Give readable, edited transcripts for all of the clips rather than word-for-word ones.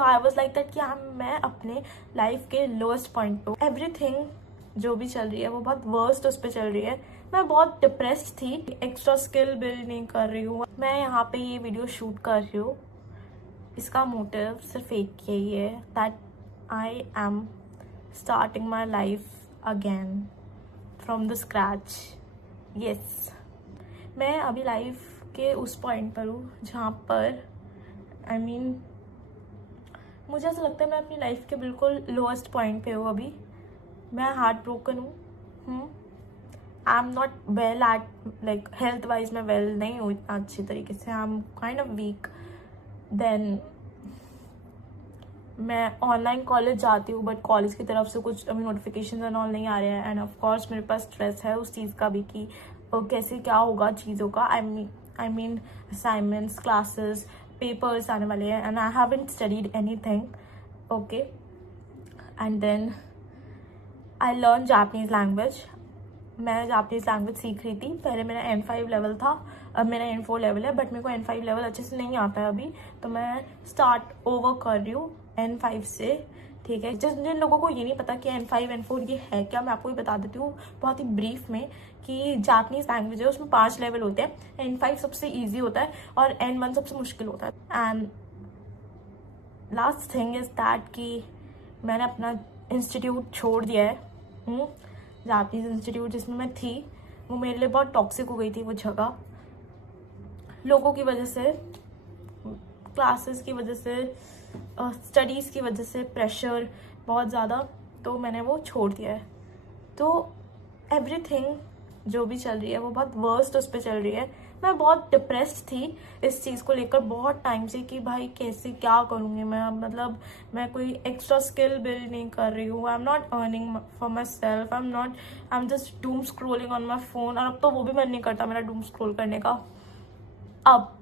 So I was like that कि मैं अपने लाइफ के लोएस्ट पॉइंट पे, एवरीथिंग जो भी चल रही है वो बहुत वर्स्ट उस पर चल रही है। मैं बहुत डिप्रेस्ड थी, एक्स्ट्रा स्किल बिल्ड नहीं कर रही हूँ। मैं यहाँ पे ये वीडियो शूट कर रही हूँ, इसका मोटिव सिर्फ एक यही है that I am starting my life again from the scratch. Yes, मैं अभी लाइफ के उस पॉइंट पर हूँ जहाँ पर मुझे ऐसा लगता है मैं अपनी लाइफ के बिल्कुल लोएस्ट पॉइंट पे हूँ अभी। मैं हार्ट ब्रोकन हूँ। I am not well at like health wise मैं वेल नहीं हूँ इतना अच्छी तरीके से। I am kind of weak. Then मैं ऑनलाइन कॉलेज जाती हूँ बट कॉलेज की तरफ से कुछ अभी नोटिफिकेशन एंड ऑल नहीं आ रहे हैं। एंड ऑफ कोर्स मेरे पास स्ट्रेस है उस चीज़ का भी कि कैसे क्या होगा चीज़ों का। I mean assignments, classes, papers आने वाले हैं and I haven't studied anything. Okay, and then I learn Japanese language. मैं जापनीज़ लैंग्वेज सीख रही थी। पहले मेरा N5 लेवल था, अब मेरा N4 लेवल है, बट मेरे को N5 लेवल अच्छे से नहीं आता है अभी, तो मैं स्टार्ट ओवर कर रही हूँ N5 से। ठीक है, जिन लोगों को ये नहीं पता कि N5 N4 ये है क्या, मैं आपको भी बता देती हूँ बहुत ही ब्रीफ में कि जापनीज़ लैंग्वेज है उसमें 5 लेवल होते हैं। N5 सबसे ईजी होता है और N1 सबसे मुश्किल होता है। And last thing is that कि मैंने अपना इंस्टीट्यूट छोड़ दिया है। जापनीज़ इंस्टीट्यूट जिसमें मैं थी वो मेरे लिए बहुत टॉक्सिक हो गई थी। वो जगह लोगों की वजह से, क्लासेस की वजह से, स्टडीज़ की वजह से, प्रेशर बहुत ज़्यादा, तो मैंने वो छोड़ दिया है। तो एवरीथिंग जो भी चल रही है वो बहुत वर्स्ट उस पर चल रही है। मैं बहुत डिप्रेस्ड थी इस चीज़ को लेकर बहुत टाइम से कि भाई कैसे क्या करूँगी मैं। मतलब मैं कोई एक्स्ट्रा स्किल बिल्ड नहीं कर रही हूँ। I am not earning for my self. I am just Doom scrolling on my phone. और अब तो वो भी मन नहीं करता मेरा डूम स्क्रोल करने का। अब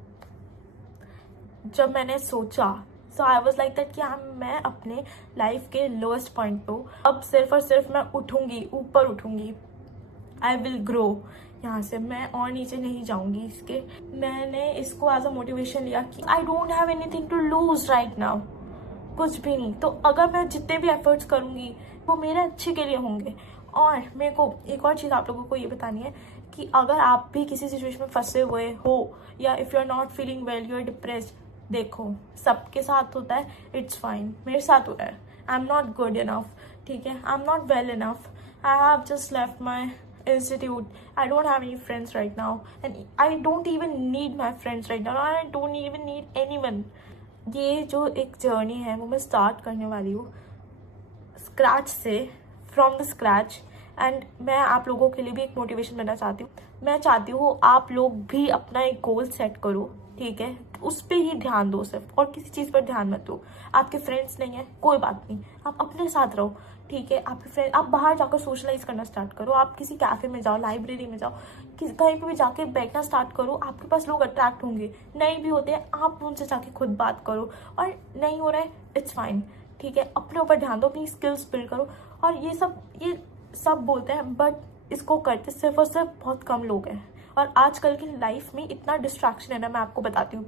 जब मैंने सोचा, सो आई वॉज लाइक दैट कि मैं अपने लाइफ के लोएस्ट पॉइंट पे हूँ। अब सिर्फ और सिर्फ मैं उठूँगी, ऊपर उठूँगी। आई विल ग्रो यहाँ से, मैं और नीचे नहीं जाऊंगी इसके। मैंने इसको एज अ मोटिवेशन लिया कि I don't have anything to lose right now, कुछ भी नहीं। तो अगर मैं जितने भी एफर्ट्स करूंगी वो मेरे अच्छे के लिए होंगे। और मेरे को एक और चीज़ आप लोगों को ये बतानी है कि अगर आप भी किसी सिचुएशन में फंसे हुए हो या if you are not feeling well, you are depressed, देखो सबके साथ होता है, इट्स फाइन। मेरे साथ हुआ है। आई एम नॉट गुड इनफ, ठीक है, आई am not well enough. I have just left my institute. I don't have any friends right now and I don't even need my friends right now. I don't even need anyone. ये जो एक journey है वो मैं start करने वाली हूँ scratch से, फ्रॉम द स्क्रैच। एंड मैं आप लोगों के लिए भी एक मोटिवेशन बनना चाहती हूँ। मैं चाहती हूँ आप लोग भी अपना एक गोल सेट करो, ठीक है, उस पर ही ध्यान दो सिर्फ, और किसी चीज़ पर ध्यान मत दो। आपके फ्रेंड्स नहीं है कोई बात नहीं, आप अपने साथ रहो, ठीक है। आपके फ्रेंड, आप बाहर जाकर सोशलाइज करना स्टार्ट करो। आप किसी कैफे में जाओ, लाइब्रेरी में जाओ, कहीं पर भी जाके बैठना स्टार्ट करो। आपके पास लोग अट्रैक्ट होंगे, नहीं भी होते हैं आप उनसे जाके खुद बात करो। और नहीं हो रहा है, इट्स फाइन, ठीक है। अपने ऊपर ध्यान दो, अपनी स्किल्स बिल्ड करो। और ये सब बोलते हैं बट इसको करते सिर्फ और सिर्फ बहुत कम लोग हैं। और आजकल की लाइफ में इतना डिस्ट्रैक्शन है ना, मैं आपको बताती हूँ।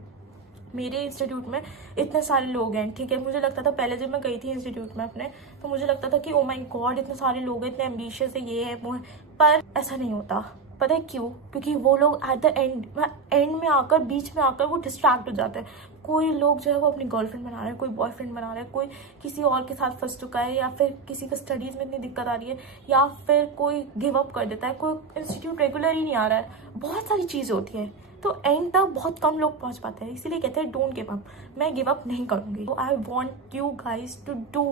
मेरे इंस्टीट्यूट में इतने सारे लोग हैं, ठीक है। मुझे लगता था पहले जब मैं गई थी इंस्टीट्यूट में अपने, तो मुझे लगता था कि ओ माय गॉड इतने सारे लोग हैं, इतने एम्बिशियस है, ये है वो है। पर ऐसा नहीं होता। पता है क्यों? क्योंकि वो लोग एट द एंड में आकर, बीच में आकर वो डिस्ट्रैक्ट हो जाते हैं। कोई लोग जो है वो अपनी गर्लफ्रेंड बना रहे हैं, कोई बॉयफ्रेंड बना रहा है, कोई किसी और के साथ फंस चुका है, या फिर किसी का स्टडीज़ में इतनी दिक्कत आ रही है, या फिर कोई गिव अप कर देता है, कोई इंस्टीट्यूट रेगुलर ही नहीं आ रहा है। बहुत सारी चीज़ होती है, तो एंड तक बहुत कम लोग पहुंच पाते हैं। इसीलिए कहते हैं डोंट गिव अप। मैं गिव अप नहीं करूँगी। I want you guys to do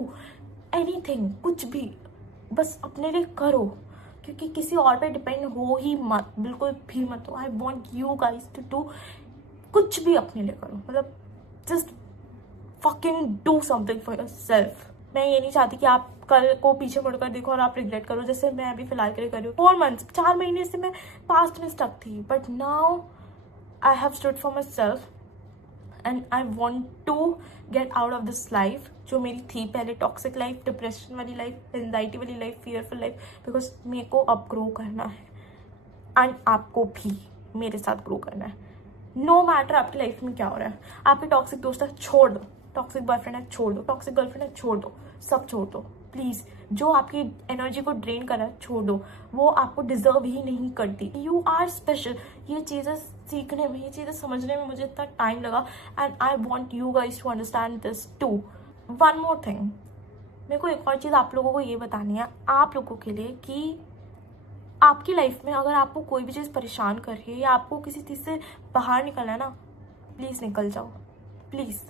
anything, कुछ भी, बस अपने लिए करो, क्योंकि किसी और पे डिपेंड हो ही मत, बिल्कुल भी मत हो। I want you guys to do, कुछ भी अपने लिए करो, मतलब just fucking do something for yourself. मैं ये नहीं चाहती कि आप कल को पीछे मुड़कर देखो और आप रिग्रेट करो, जैसे मैं अभी फिलहाल के लिए कर रही हूँ। 4 months, 4 महीने से मैं पास्ट में स्टक थी, but now I have stood for myself and I want to get out of this life जो मेरी थी पहले, टॉक्सिक लाइफ, डिप्रेशन वाली लाइफ, एंजाइटी वाली लाइफ, फियरफुल लाइफ। बिकॉज मेरे को अब ग्रो करना है एंड आपको भी मेरे साथ ग्रो करना है। नो मैटर आपकी लाइफ में क्या हो रहा है। आपके टॉक्सिक दोस्त छोड़ दो, टॉक्सिक बॉयफ्रेंड है छोड़ दो, टॉक्सिक गर्लफ्रेंड है छोड़ दो, सब छोड़ दो प्लीज। जो आपकी एनर्जी को ड्रेन कर रहा है छोड़ दो, वो आपको डिजर्व ही नहीं करती। You are special. ये चीज़ें सीखने में, ये चीज़ें समझने में मुझे इतना टाइम लगा, and I want you guys to understand this too. One more thing, मेरे को एक और चीज़ आप लोगों को ये बतानी है, आप लोगों के लिए, कि आपकी लाइफ में अगर आपको कोई भी चीज़ परेशान कर रही है या आपको किसी चीज़ से बाहर निकलना है ना, प्लीज़ निकल जाओ, प्लीज़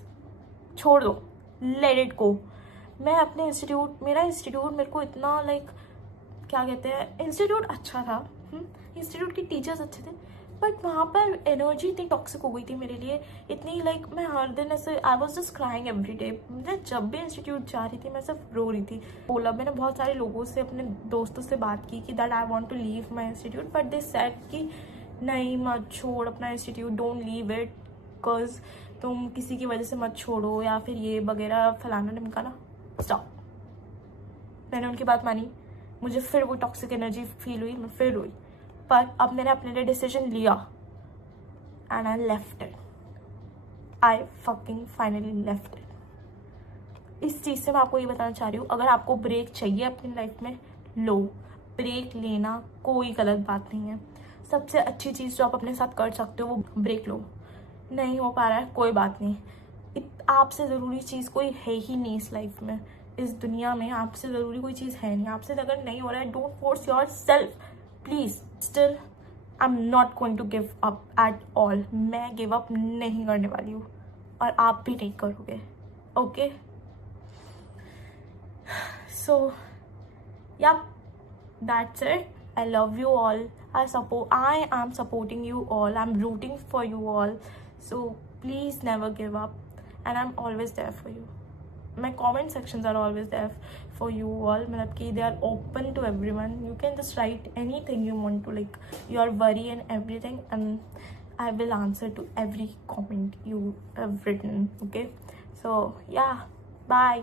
छोड़ दो, लेट इट गो। मैं अपने इंस्टीट्यूट, मेरा इंस्टीट्यूट मेरे को इतना लाइक क्या कहते हैं, इंस्टीट्यूट अच्छा था, इंस्टीट्यूट के टीचर्स अच्छे थे, बट वहाँ पर एनर्जी इतनी टॉक्सिक हो गई थी मेरे लिए, इतनी लाइक मैं हर दिन ऐसे I was just crying every day. मैं जब भी इंस्टीट्यूट जा रही थी मैं सिर्फ रो रही थी। बोला मैंने बहुत सारे लोगों से, अपने दोस्तों से बात की कि that I want to leave my institute, but they said कि नहीं मत छोड़ अपना institute, don't leave it, because तुम किसी की वजह से मत छोड़ो या फिर ये वगैरह फलाना ढिमकाना। स्टॉप। मैंने उनकी बात मानी, मुझे फिर वो टॉक्सिक एनर्जी फील हुई, मैं फिर रोई, पर अब मैंने अपने लिए डिसीजन लिया and I left it. I fucking finally left it. इस चीज़ से मैं आपको ये बताना चाह रही हूँ, अगर आपको ब्रेक चाहिए अपनी लाइफ में, लो, ब्रेक लेना कोई गलत बात नहीं है। सबसे अच्छी चीज़ जो आप अपने साथ कर सकते हो वो ब्रेक लो। नहीं हो पा रहा है कोई बात नहीं, आपसे ज़रूरी चीज़ कोई है ही नहीं इस लाइफ में, इस दुनिया में आपसे ज़रूरी कोई चीज़ है नहीं। आपसे अगर नहीं हो रहा है, don't force yourself please. Still I am not going to give up at all. मैं गिव अप नहीं करने वाली हूँ और आप भी नहीं करोगे, ओके? सो या that's it. I love you all. I am supporting you all. I'm rooting for you all. So please never give up. And I'm always there for you. My comment sections are always there for you all. मतलब कि they are open to everyone. You can just write anything you want to, like your worry and everything, and I will answer to every comment you have written. Okay. So yeah. Bye.